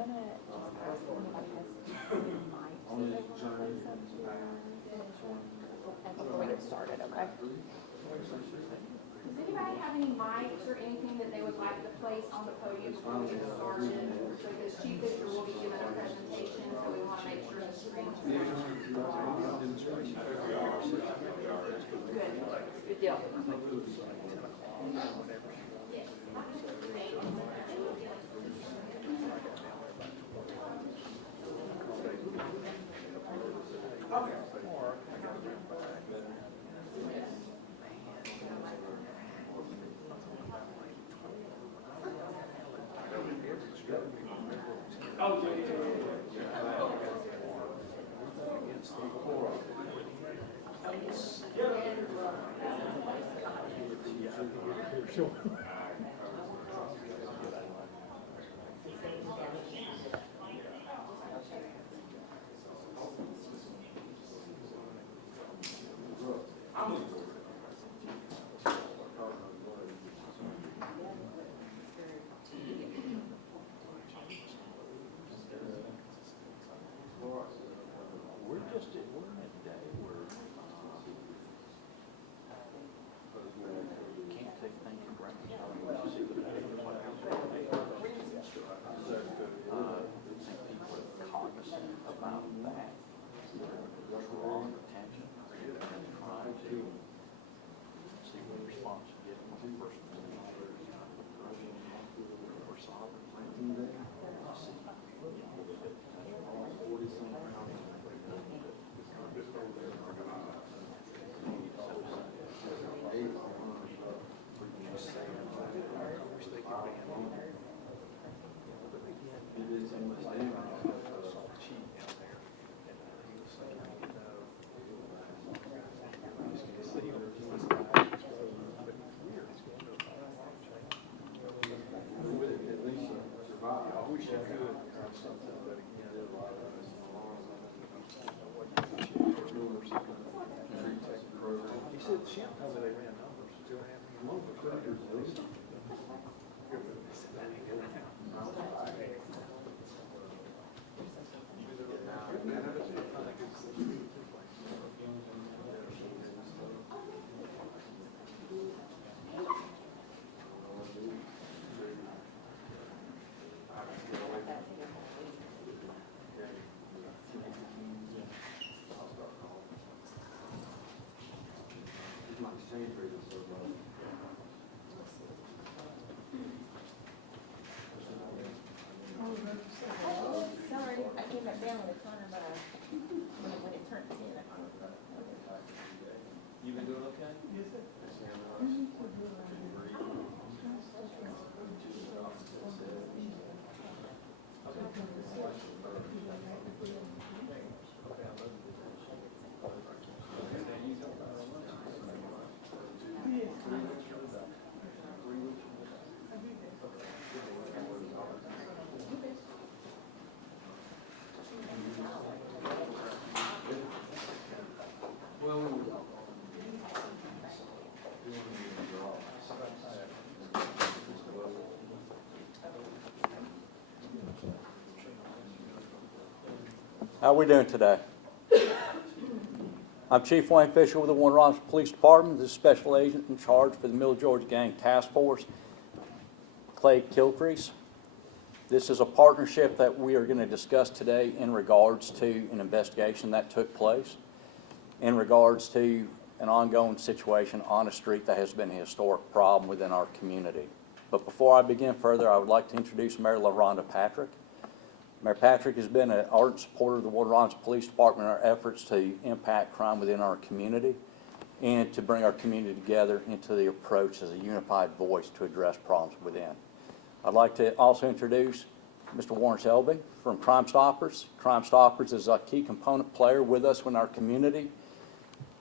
gonna just ask if anybody has any mics that they want to place up to and before we get started, okay? Does anybody have any mics or anything that they would like to place on the podium before we get started? Because Chief Victor will be giving a presentation, so we want to make sure the screen's good. Good deal. Sure. Sorry, I came back down with a ton of, when it turned 10, I found it. You been doing okay? Yes, sir. How are we doing today? I'm Chief Wayne Fisher with the Warren Robins Police Department, the Special Agent in charge for the Middle Georgia Gang Task Force, Clay Kilcrease. This is a partnership that we are going to discuss today in regards to an investigation that took place, in regards to an ongoing situation on a street that has been a historic problem within our community. But before I begin further, I would like to introduce Mayor LaRhonda Patrick. Mayor Patrick has been an ardent supporter of the Warren Robins Police Department in our efforts to impact crime within our community and to bring our community together into the approach as a unified voice to address problems within. I'd like to also introduce Mr. Warren Selby from Crime Stoppers. Crime Stoppers is a key component player with us in our community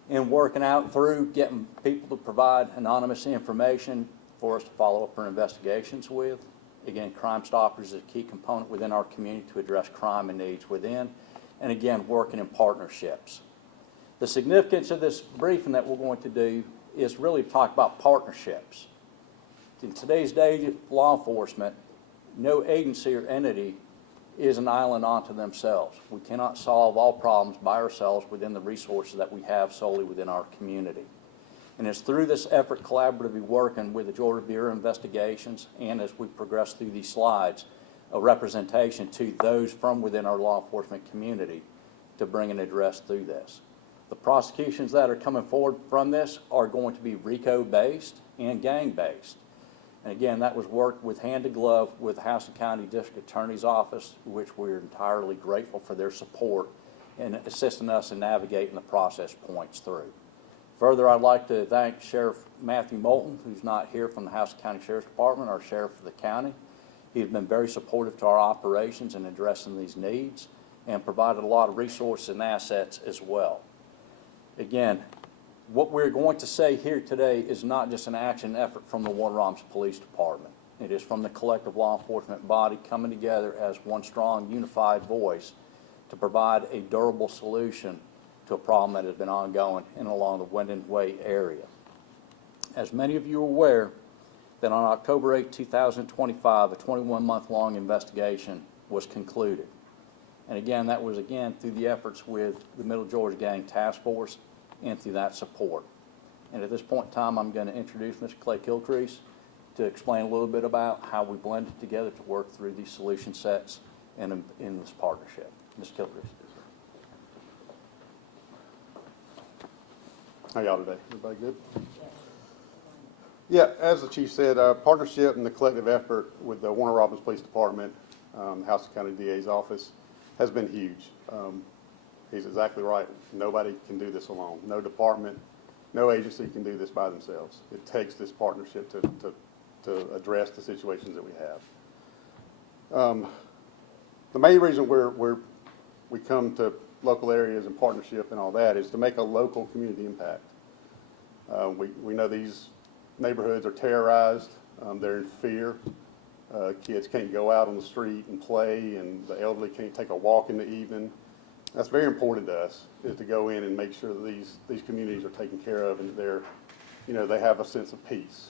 in working out through getting people to provide anonymous information for us to follow up our investigations with. Again, Crime Stoppers is a key component within our community to address crime and needs within, and again, working in partnerships. The significance of this briefing that we're going to do is really to talk about partnerships. In today's day of law enforcement, no agency or entity is an island unto themselves. We cannot solve all problems by ourselves within the resources that we have solely within our community. And it's through this effort collaboratively working with the Georgia Bureau of Investigations, and as we progress through these slides, a representation to those from within our law enforcement community to bring an address through this. The prosecutions that are coming forward from this are going to be RICO-based and gang-based. And again, that was worked with hand to glove with the Houston County District Attorney's Office, which we're entirely grateful for their support in assisting us in navigating the process points through. Further, I'd like to thank Sheriff Matthew Moulton, who's not here, from the Houston County Sheriff's Department, our sheriff of the county. He's been very supportive to our operations in addressing these needs and provided a lot of resources and assets as well. Again, what we're going to say here today is not just an action effort from the Warner Robins Police Department. It is from the collective law enforcement body coming together as one strong, unified voice to provide a durable solution to a problem that has been ongoing in and along the Windon Way area. As many of you are aware, that on October 8, 2025, a 21-month-long investigation was concluded. And again, that was through the efforts with the Middle Georgia Gang Task Force and through that support. And at this point in time, I'm going to introduce Mr. Clay Kilcrease to explain a little bit about how we blended together to work through these solution sets in this partnership. Mr. Kilcrease. How y'all today? Everybody good? Yeah, as the chief said, our partnership and the collective effort with the Warner Robins Police Department, Houston County DA's office, has been huge. He's exactly right. Nobody can do this alone. No department, no agency can do this by themselves. It takes this partnership to address the situations that we have. The main reason we come to local areas and partnership and all that is to make a local community impact. We know these neighborhoods are terrorized. They're in fear. Kids can't go out on the street and play, and the elderly can't take a walk in the evening. That's very important to us, is to go in and make sure that these communities are taken care of and they have a sense of peace.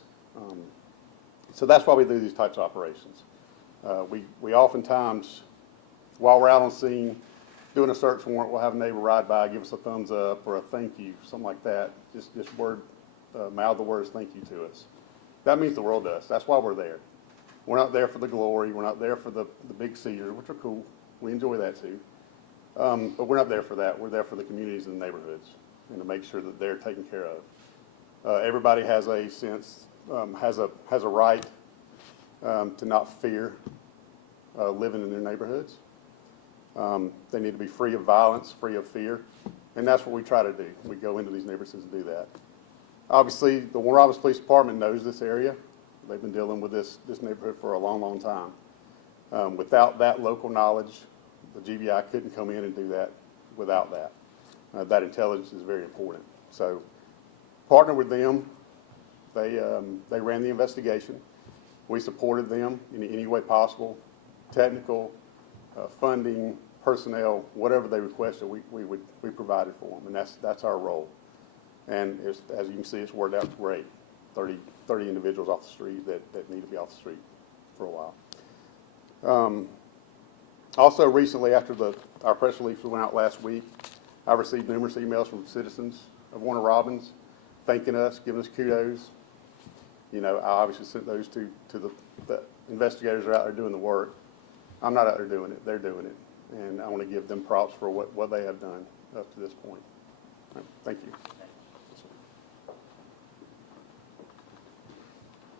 So that's why we do these types of operations. We oftentimes, while we're out on scene doing a search warrant, we'll have a neighbor ride by, give us a thumbs up or a thank you, something like that. Just mouth the words thank you to us. That means the world to us. That's why we're there. We're not there for the glory. We're not there for the big Seizures, which are cool. We enjoy that too. But we're not there for that. We're there for the communities and the neighborhoods and to make sure that they're taken care of. Everybody has a sense, has a right to not fear living in their neighborhoods. They need to be free of violence, free of fear, and that's what we try to do. We go into these neighborhoods to do that. Obviously, the Warner Robins Police Department knows this area. They've been dealing with this neighborhood for a long, long time. Without that local knowledge, the GBI couldn't come in and do that without that. That intelligence is very important. So, partner with them. They ran the investigation. We supported them in any way possible, technical, funding, personnel, whatever they requested, we provided for them, and that's our role. And as you can see, it's worked out great. 30 individuals off the street that need to be off the street for a while. Also recently, after our press release went out last week, I received numerous emails from citizens of Warner Robins thanking us, giving us kudos. I obviously sent those to the investigators that are out there doing the work. I'm not out there doing it, they're doing it. And I want to give them props for what they have done up to this point. Right, thank you.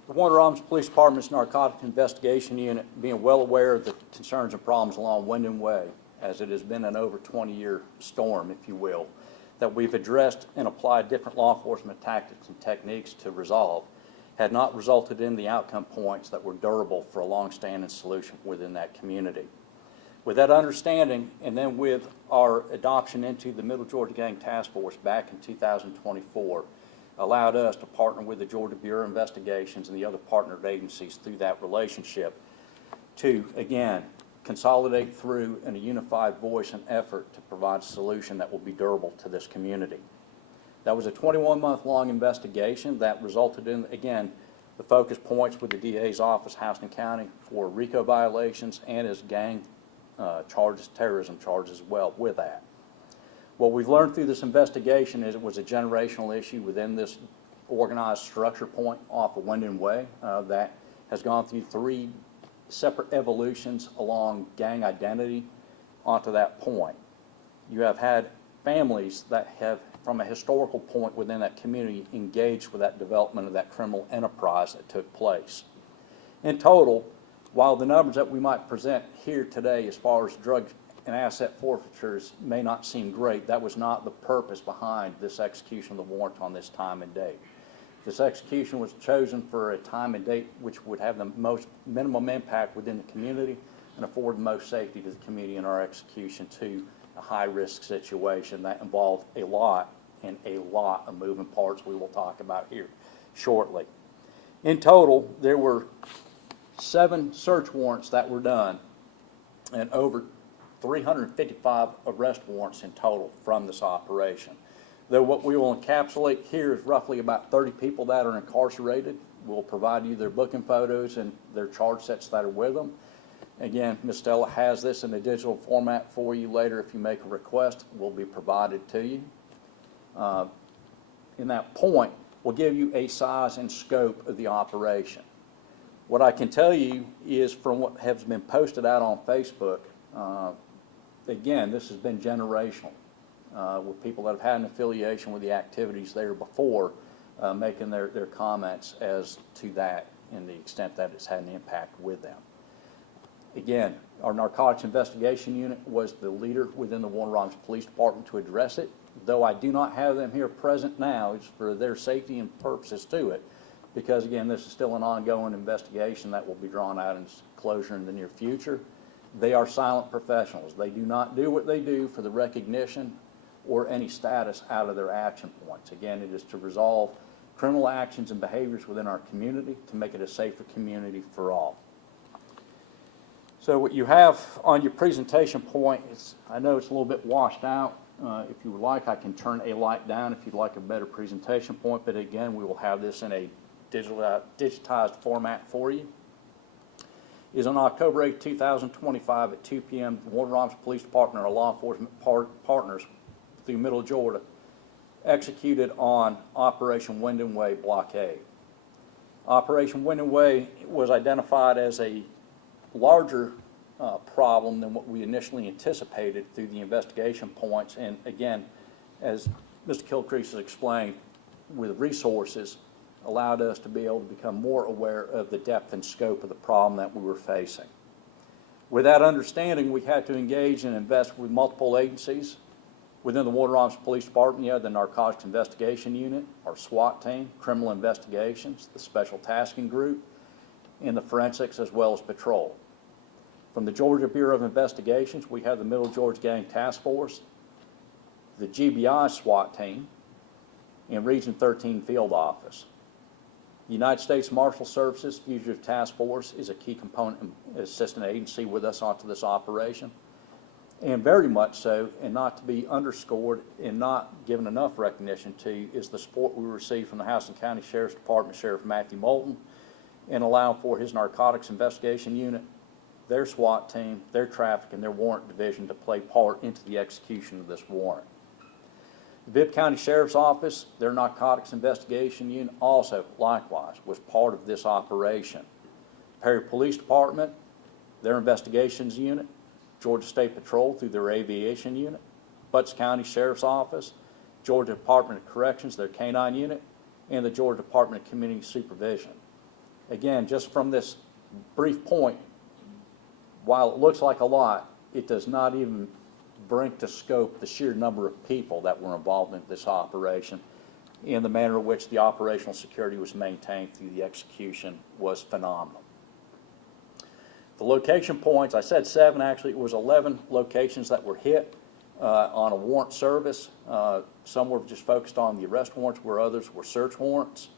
The Warner Robins Police Department's Narcotics Investigation Unit, being well aware of the concerns and problems along Windon Way, as it has been an over 20-year storm, if you will, that we've addressed and applied different law enforcement tactics and techniques to resolve, had not resulted in the outcome points that were durable for a long-standing solution within that community. With that understanding, and then with our adoption into the Middle Georgia Gang Task Force back in 2024, allowed us to partner with the Georgia Bureau of Investigations and the other partnered agencies through that relationship to, again, consolidate through in a unified voice and effort to provide a solution that will be durable to this community. That was a 21-month-long investigation that resulted in, again, the focus points with the DA's office, Houston County, for RICO violations and as gang charges, terrorism charges as well with that. What we've learned through this investigation is it was a generational issue within this organized structure point off of Windon Way that has gone through 3 separate evolutions along gang identity onto that point. You have had families that have, from a historical point within that community, engaged with that development of that criminal enterprise that took place. In total, while the numbers that we might present here today as far as drug and asset forfeitures may not seem great, that was not the purpose behind this execution of the warrant on this time and date. This execution was chosen for a time and date which would have the most minimum impact within the community and afford the most safety to the community in our execution to a high-risk situation that involved a lot of moving parts we will talk about here shortly. In total, there were 7 search warrants that were done and over 355 arrest warrants in total from this operation. Though what we will encapsulate here is roughly about 30 people that are incarcerated. We'll provide you their booking photos and their charge sets that are with them. Again, Ms. Stella has this in a digital format for you later. If you make a request, it will be provided to you. In that point, we'll give you a size and scope of the operation. What I can tell you is from what has been posted out on Facebook, again, this has been generational. With people that have had an affiliation with the activities there before, making their comments as to that and the extent that it's had an impact with them. Again, our narcotics investigation unit was the leader within the Warner Robins Police Department to address it. Though I do not have them here present now, it's for their safety and purposes to it, because again, this is still an ongoing investigation that will be drawn out into closure in the near future. They are silent professionals. They do not do what they do for the recognition or any status out of their action points. Again, it is to resolve criminal actions and behaviors within our community to make it a safer community for all. So what you have on your presentation point is, I know it's a little bit washed out. If you would like, I can turn a light down if you'd like a better presentation point, but again, we will have this in a digitized format for you. Is on October 8, 2025 at 2 p.m., the Warner Robins Police Department and our law enforcement partners through Middle Georgia executed on Operation Windon Way blockade. Operation Windon Way was identified as a larger problem than what we initially anticipated through the investigation points, and again, as Mr. Kilcrease has explained, with resources allowed us to be able to become more aware of the depth and scope of the problem that we were facing. With that understanding, we had to engage and invest with multiple agencies. Within the Warner Robins Police Department, you have the Narcotics Investigation Unit, our SWAT team, Criminal Investigations, the Special Tasking Group, and the Forensics, as well as Patrol. From the Georgia Bureau of Investigations, we have the Middle Georgia Gang Task Force, the GBI SWAT team, and Region 13 Field Office. The United States Marshal Services Fugitive Task Force is a key component and assistant agency with us onto this operation. And very much so, and not to be underscored and not given enough recognition to, is the support we received from the Houston County Sheriff's Department Sheriff Matthew Moulton, and allow for his Narcotics Investigation Unit, their SWAT team, their traffic, and their warrant division to play part into the execution of this warrant. The Bibb County Sheriff's Office, their Narcotics Investigation Unit, also likewise was part of this operation. Perry Police Department, their Investigations Unit, Georgia State Patrol through their Aviation Unit, Butts County Sheriff's Office, Georgia Department of Corrections, their Canine Unit, and the Georgia Department of Community Supervision. Again, just from this brief point, while it looks like a lot, it does not even bring to scope the sheer number of people that were involved in this operation, and the manner in which the operational security was maintained through the execution was phenomenal. The location points, I said 7, actually it was 11 locations that were hit on a warrant service. Some were just focused on the arrest warrants, where others were search warrants.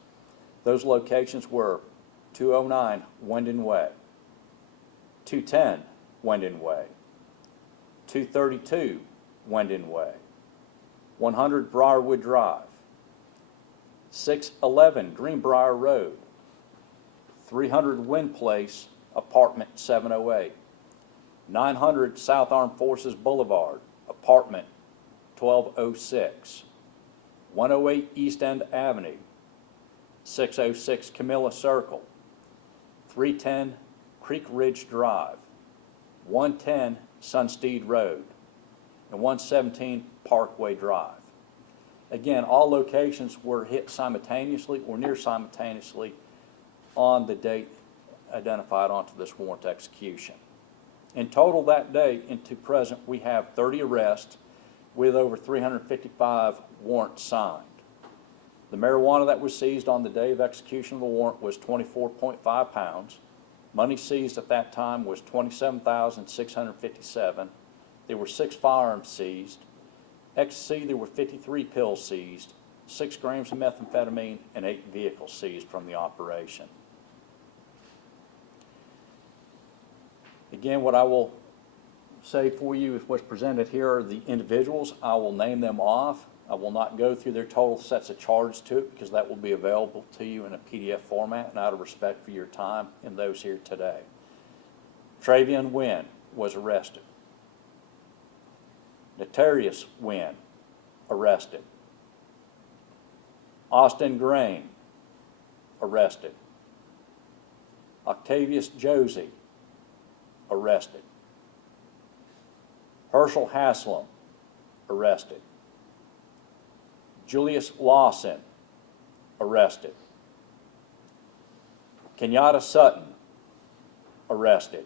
Those locations were 209 Windon Way, 210 Windon Way, 232 Windon Way, 100 Briarwood Drive, 611 Greenbrier Road, 300 Wind Place, Apartment 708, 900 South Armed Forces Boulevard, apartment 1206. 108 East End Avenue, 606 Camilla Circle, 310 Creek Ridge Drive, 110 Sunsteed Road, and 117 Parkway Drive. Again, all locations were hit simultaneously or near simultaneously on the date identified onto this warrant execution. In total that day into present, we have 30 arrests with over 355 warrants signed. The marijuana that was seized on the day of execution of the warrant was 24.5 pounds. Money seized at that time was $27,657. There were 6 firearms seized. Ecstasy, there were 53 pills seized, 6 grams of methamphetamine, and 8 vehicles seized from the operation. Again, what I will say for you is what's presented here are the individuals. I will name them off. I will not go through their total sets of charges to it because that will be available to you in a PDF format, and out of respect for your time and those here today. Travion Wynn was arrested. Notarius Wynn, arrested. Austin Grain, arrested. Octavius Josie, arrested. Herschel Haslam, arrested. Julius Lawson, arrested. Kenyatta Sutton, arrested.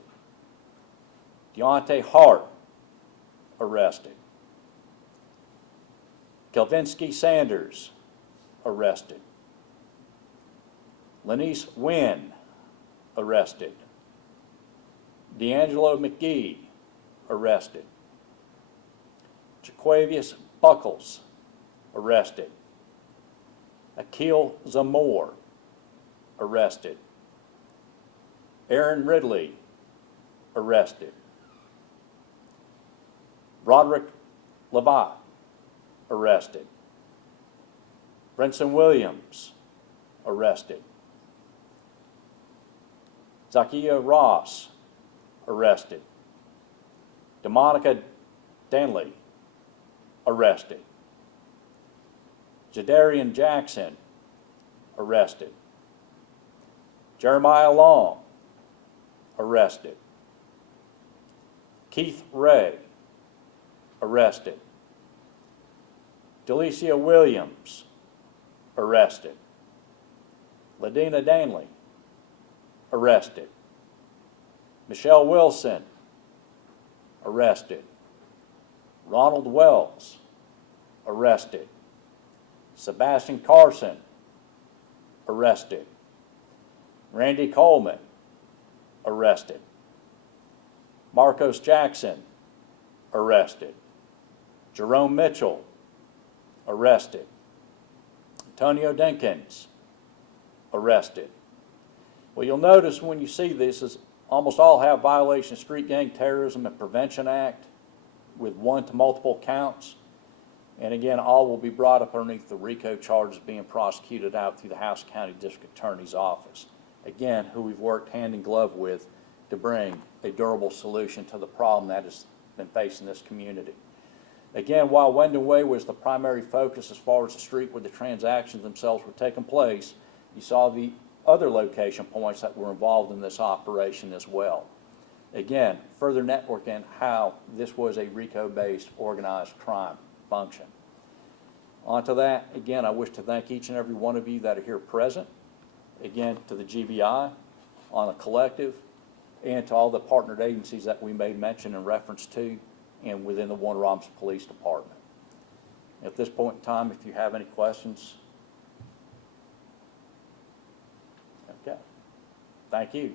Deontay Hart, arrested. Kelvinsky Sanders, arrested. Lenice Wynn, arrested. D'Angelo McGee, arrested. Jaquavius Buckles, arrested. Akil Zamor, arrested. Aaron Ridley, arrested. Roderick Lavat, arrested. Brenson Williams, arrested. Zakia Ross, arrested. DeMonica Danley, arrested. Jadarian Jackson, arrested. Jeremiah Long, arrested. Keith Ray, arrested. Delicia Williams, arrested. Ladina Danley, arrested. Michelle Wilson, arrested. Ronald Wells, arrested. Sebastian Carson, arrested. Randy Coleman, arrested. Marcos Jackson, arrested. Jerome Mitchell, arrested. Antonio Dinkins, arrested. Well, you'll notice when you see this is almost all have violation of Street Gang Terrorism and Prevention Act with 1 to multiple counts. And again, all will be brought up underneath the RICO charges being prosecuted out through the House County District Attorney's Office. Again, who we've worked hand in glove with to bring a durable solution to the problem that has been facing this community. Again, while Windon Way was the primary focus as far as the street where the transactions themselves were taking place, you saw the other location points that were involved in this operation as well. Again, further networking how this was a RICO-based organized crime function. On to that, again, I wish to thank each and every one of you that are here present, again, to the GBI, on a collective, and to all the partnered agencies that we made mention in reference to and within the Warner Robins Police Department. At this point in time, if you have any questions. Okay. Thank you.